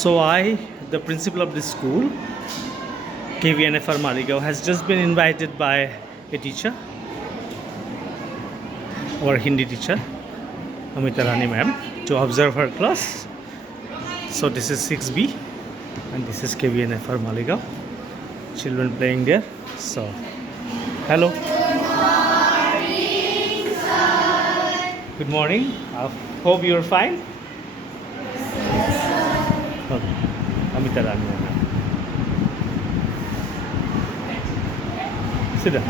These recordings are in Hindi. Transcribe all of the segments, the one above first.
So the principal of this school, KVNFR Maligaon, has just been invited by a teacher, our Hindi teacher, Amita Rani ma'am, to observe her class. So this is 6B and this is KVNFR Maligaon. Children playing there. So, hello. Good morning. Hope you're fine. Okay. Amita Rani ma'am. Sit down.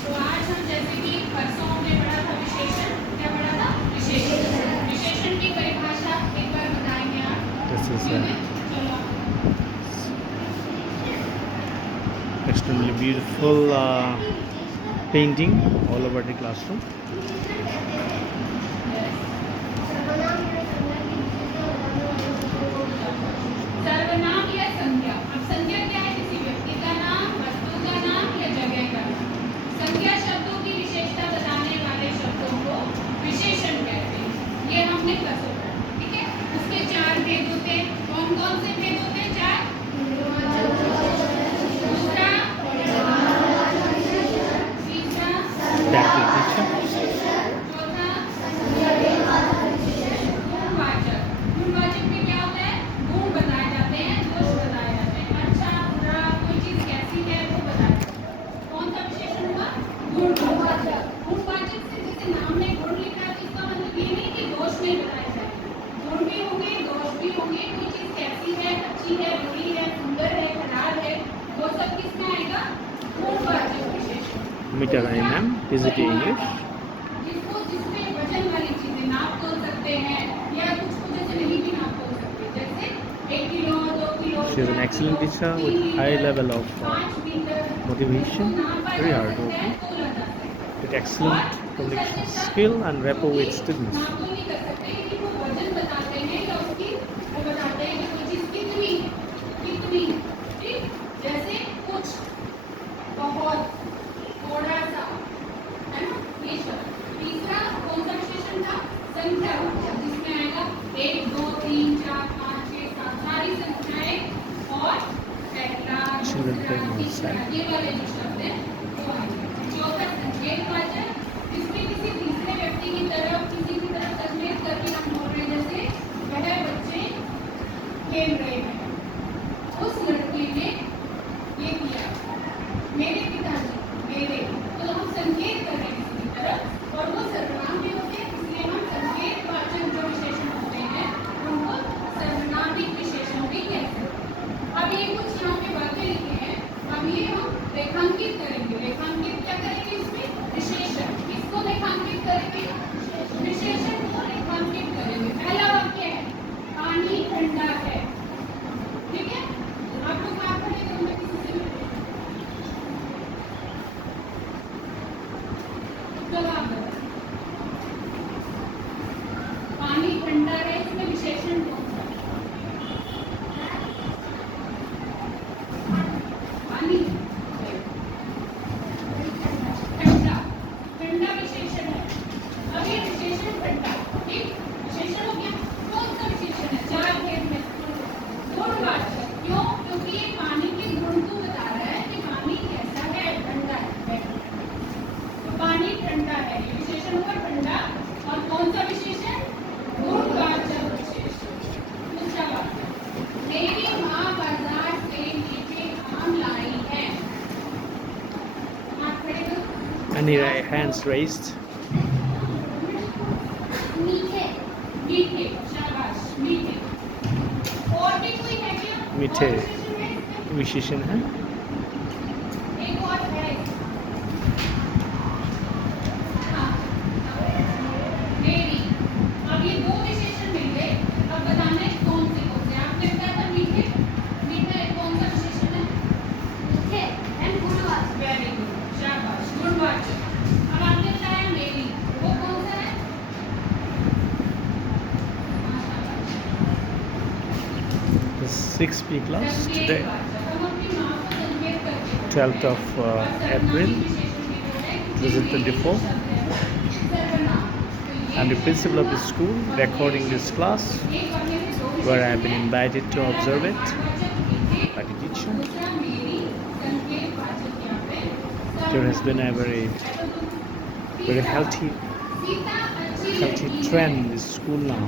तो आज हम जैसे कि परसों हमने पढ़ा था विशेषण, क्या पढ़ा था? विशेषण। विशेषण की परिभाषा एक बार बताएंगे आप? This is चलो। extremely beautiful painting all over the classroom. सर्वनाम या संज्ञा। अब संज्ञा क्या है? किसी व्यक्ति का नाम, वस्तु का नाम या जगह का नाम। संज्ञा शब्दों की विशेषता बताने वाले शब्दों को विशेषण कहते हैं। ये हमने परसों पढ़ा, ठीक है? उसके 4 भेद होते हैं। कौन कौन से भेद होते हैं? 4। दूसरा, तीसरा, Thank you, teacher. चौथा, गुणवाचक। गुणवाचक में क्या होता है? गुण बताए जाते हैं, दोष बताए जाते हैं। अच्छा, बुरा, कोई चीज कैसी है वो बताया जाता है। कौन सा विशेषण हुआ? गुणवाचक। गुणवाचक से जैसे नाम में गुण लिखा है तो इसका मतलब ये नहीं कि दोष नहीं बताए जाएंगे। गुण भी होंगे, दोष भी होंगे। कोई चीज कैसी है, अच्छी है, बुरी है, सुंदर है, खराब है, वो सब किसमें आएगा? गुणवाचक विशेषण। Amita Rani ma'am, is it English? जिसको जिसमें वजन वाली चीजें नाप तोल सकते हैं या कुछ को जैसे नहीं भी नाप तोल सकते, जैसे 1 kilo, 2 kilo. She is an excellent teacher with high level of 5 metre motivation, very hardworking, with excellent communication skill and rapport with students. नाप तोल नहीं कर सकते, लेकिन वो वजन बताते हैं या उसकी वो बताते हैं कि कोई चीज कितनी कितनी, ठीक? जैसे कुछ, बहुत, थोड़ा सा, है ना? ये शब्द। तीसरा कौन सा विशेषण था? संख्या वाचक, जिसमें आएगा 1, 2, 3, 4, 5, 6, 7 सारी संख्याएं और पहला, Children दूसरा, playing तीसरा, outside. ये वाले जो शब्द हैं वो आएंगे। चौथा संकेतवाचक, जिसमें किसी तीसरे व्यक्ति की तरफ किसी की तरफ संकेत करके हम बोल रहे हैं, जैसे वह बच्चे खेल रहे हैं, उस लड़के ने ये किया, मेरे पिताजी, मेरे, तो हम संकेत कर रहे हैं किसी की तरफ और वो सर्वनाम भी होते हैं, इसलिए हम संकेतवाचक जो विशेषण होते हैं उनको सर्वनामिक विशेषण भी कहते हैं। अब ये कुछ यहाँ पे बातें लिखे हैं, अब ये हम रेखांकित करेंगे। रेखांकित क्या करेंगे इसमें? विशेषण। किसको रेखांकित करेंगे? विशेषण को रेखांकित करेंगे। पहला वाक्य है पानी ठंडा है, ठीक है? आप लोग बात करेंगे, उनमें किसी से भी जवाब दो। पानी ठंडा है, इसमें विशेषण कौन सा? पानी ठंडा, ठंडा विशेषण है। अब ये विशेषण ठंडा, ठीक? विशेषण हो गया। कौन सा विशेषण है? 4 भेद में गुणवाचक। क्यों? क्योंकि ये पानी के गुण को बता रहा है कि पानी कैसा है, ठंडा है। तो पानी ठंडा है, ये विशेषण हुआ ठंडा। और कौन सा विशेषण? गुणवाचक विशेषण। दूसरा वाक्य, मेरी माँ बाजार से मीठे आम लाई है। हाथ खड़े करो। Any hands raised? मीठे, मीठे, शाबाश, मीठे। और भी कोई है क्या? मीठे। और विशेषण है इसमें? विशेषण है। एक और है। हाँ, मेरी। अब ये 2 विशेषण मिल गए। अब बताना है कौन से कौन से। आपने बताया था मीठे। मीठा एक कौन सा विशेषण है? मीठे एंड गुणवाचक। वेरी गुड, शाबाश, गुणवाचक। अब आपने बताया मेरी, वो कौन सा है? हाँ, शाबाश। The 6B class today, संकेतवाचक। हम अपनी माँ को संकेत करके बोलते हैं। 12th of April 2024. सर्वनाम। I'm the principal of the school recording this class. एक वाक्य where I have been invited to observe it वाचक मीठे, by the teacher. दूसरा मेरी संकेत वाचक यहाँ पे There has been a very healthy Sita अच्छी लड़की trend है। in this school now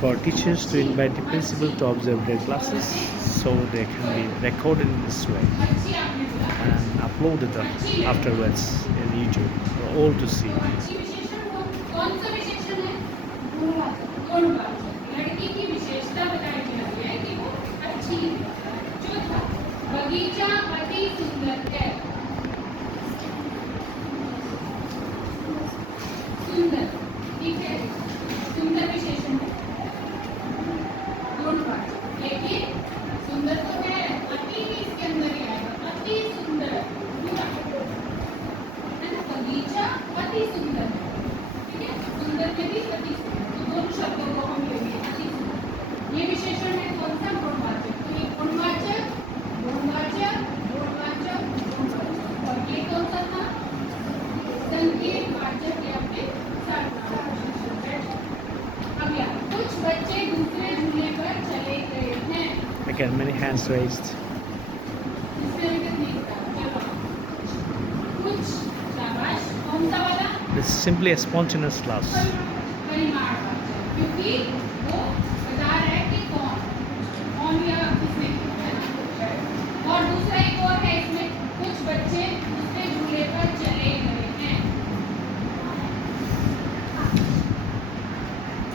for teachers to invite the principal to observe their classes so they can be recorded in this way अच्छी आपने बोला and uploaded afterwards in YouTube for all to see. तो अच्छी विशेषण कौन सा विशेषण है? गुणवाचक। लड़की की विशेषता बताई जा रही है कि वो अच्छी है। चौथा, बगीचा अति सुंदर है। सुंदर, ठीक है, सुंदर विशेषण है गुणवाचक, लेकिन सुंदर तो है, अति भी इसके अंदर ही आएगा, अति सुंदर पूरा है ना। बगीचा अति सुंदर है, ठीक है, सुंदर में भी अति सुंदर, तो दोनों शब्दों को हम लेंगे अति सुंदर। ये विशेषण है कौन सा? गुणवाचक। तो ये गुणवाचक, गुणवाचक, गुणवाचक, गुणवाचक, और ये कौन सा था? संकेत वाचक या फिर सर्वनाम विशेषण। अगला, कुछ बच्चे दूसरे झूले पर चले गए हैं। Again, many hands raised. इसमें भी कितनी चलो, कुछ, शाबाश, कौन सा वाला? This is simply a spontaneous class. परिमाणवाचक, क्योंकि वो बता रहा है कि कौन या किसने किया है। और दूसरा एक और है इसमें, कुछ बच्चे दूसरे झूले पर चले गए हैं।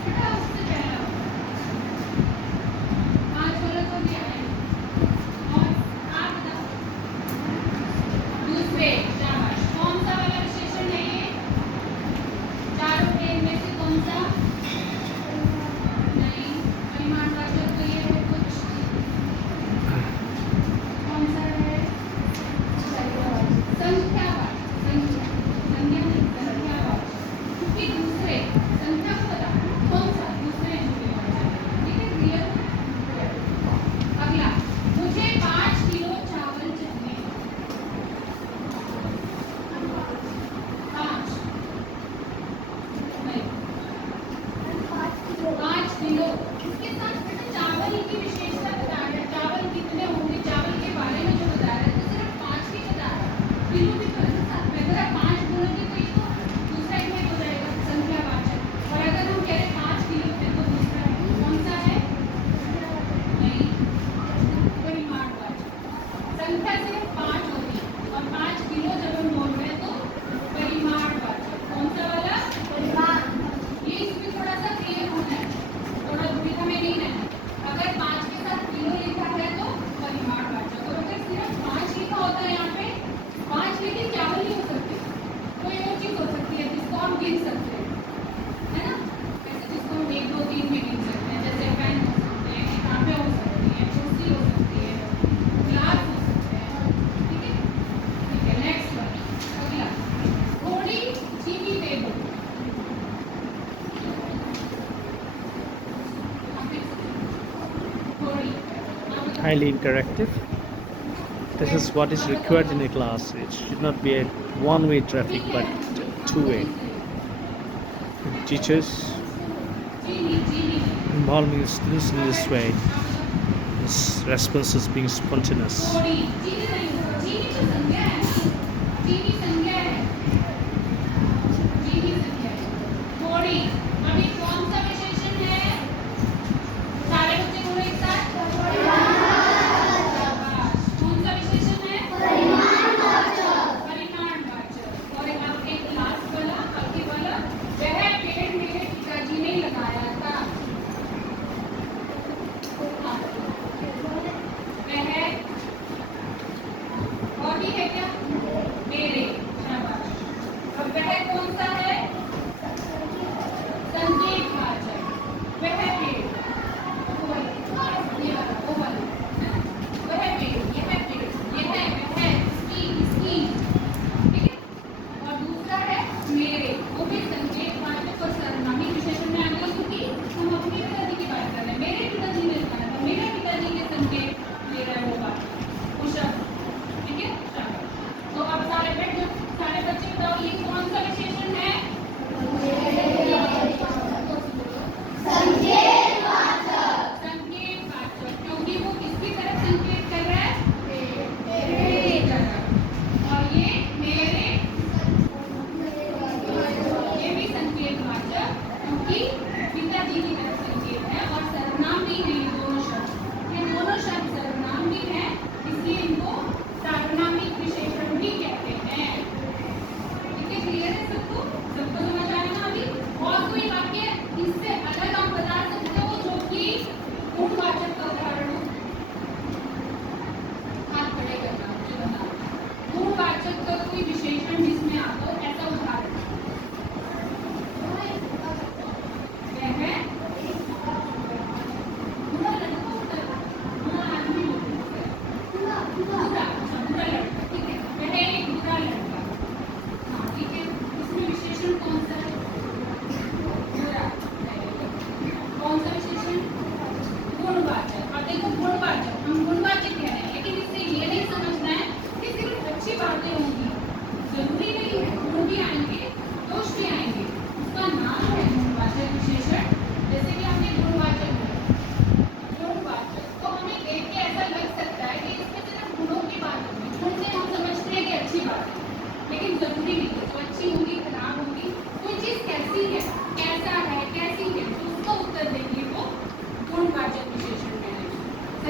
बेटा उससे पहला पांच वाला तो दिया है। और आप बताओ दूसरे, शाबाश, कौन सा वाला विशेषण है ये? चारों के में से कौन सा? नहीं, परिमाणवाचक तो ये है कुछ। कौन सा है? संख्यावाचक, संख्या, संज्ञा नहीं, संख्यावाचक, क्योंकि दूसरे संख्या को बता कौन सा दूसरे झूले पर जाना है, ठीक है, क्लियर? अगला, मुझे 5 किलो चावल चाहिए। 5 नहीं, 5 किलो, इसके साथ बेटा चावल की विशेषता बता रहा है, चावल कितने होंगे, चावल के बारे में जो बता रहा है, तो सिर्फ 5 ही बता रहा है, किलो भी तो है ना साथ में। अगर आप 5 बोलोगे तो ये तो दूसरा ही हो जाएगा संख्यावाचक, और अगर हम कह रहे 5 किलो फिर तो दूसरा है, कौन सा है? नहीं, परिमाणवाचक। संख्या सिर्फ 5 होती है और 5 किलो जब हम बोल रहे हैं तो परिमाणवाचक। कौन सा वाला? ये इसमें थोड़ा सा क्लियर होना है, थोड़ा दुविधा में नहीं रहना। अगर 5 के साथ किलो लिखा है तो परिमाणवाचक, और अगर सिर्फ 5 लिखा होता है यहाँ पे, 5 लेकिन चावल नहीं हो सकते, कोई और चीज हो सकती है जिसको हम गिन सकते हैं, है ना, ऐसे जिसको हम 1 2 3 में गिन सकते हैं, जैसे पेन हो सकते हैं, किताबें हो सकती हैं, कुर्सी हो सकती है, गिलास हो सकते हैं, ठीक है, ठीक है। नेक्स्ट वन, अगला, घोड़ी चीनी table. Highly interactive. This is what is required in a class. It should not be a one-way traffic but two-way. Teachers involving the students in this way. This response is being spontaneous. घोड़ी, चीनी नहीं, चीनी तो संज्ञा है ना, चीनी संज्ञा है, चीनी संज्ञा है। घोड़ी, अभी कौन सा विशेषण है? सारे बच्चे बोलो एक साथ। शाबाश, कौन सा विशेषण है? परिमाणवाचक। और एक लास्ट वाला, आखिरी वाला, वह पेड़ मेरे पिताजी ने लगाया था। वह, और भी है क्या? मेरे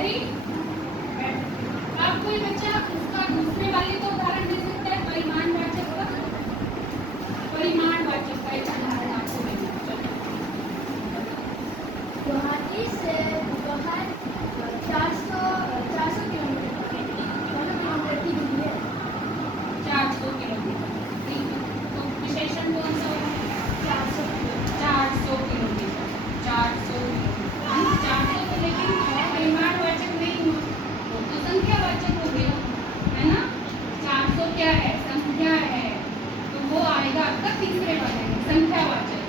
सही। अब कोई बच्चा उसका दूसरे वाले को उदाहरण दे सकता है परिमाणवाचक का। परिमाणवाचक का एक उदाहरण आपको देना है। गुवाहाटी से बाहर 400 किलोमीटर की दूरी है। 400 किलोमीटर, ठीक है। तो विशेषण कौन सा होगा? 400 किलोमीटर। 400 तो लेकिन परिमाणवाचक नहीं हुआ, वो तो संख्यावाचक हो गया, है ना। 400 क्या है? संख्या है, तो वो आएगा आपका तीसरे वाले में, संख्यावाचक।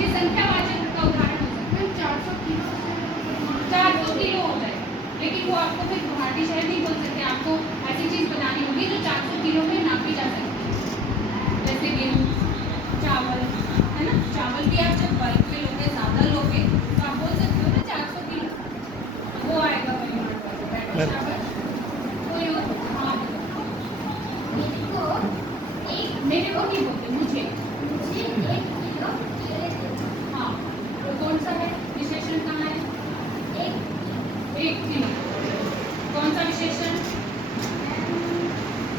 ये संख्यावाचक का उदाहरण हो सकता है। 400 किलो हो जाए, लेकिन वो आपको फिर गुवाहाटी शहर नहीं बोल सकते, आपको ऐसी चीज़ बनानी होगी जो 400 किलो में नापी जा सकती है, जैसे गेहूँ, चावल, है ना। चावल भी आप जब बल्क में लोगे, ज़्यादा लोगे, तो आप बोल सकते हो ना 400 किलो, वो आएगा परिमाणवाचक। कोई और? हाँ, मेरे को नहीं बोलते, मुझे। हाँ, तो कौन सा है विशेषण? कहाँ है? 1 किलो। कौन सा विशेषण?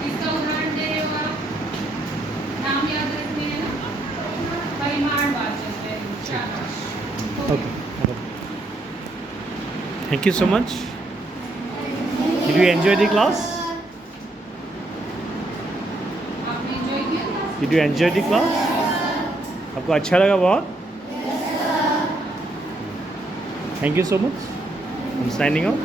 इसका उदाहरण दे रहे हो आप, नाम याद रखने हैं ना, परिमाणवाचक है। शाबाश। Okay. Thank you so much. Did you enjoy the class? आपने एंजॉय किया था? Did you enjoy the class? आपको अच्छा लगा बहुत? Thank you so much. I'm signing off.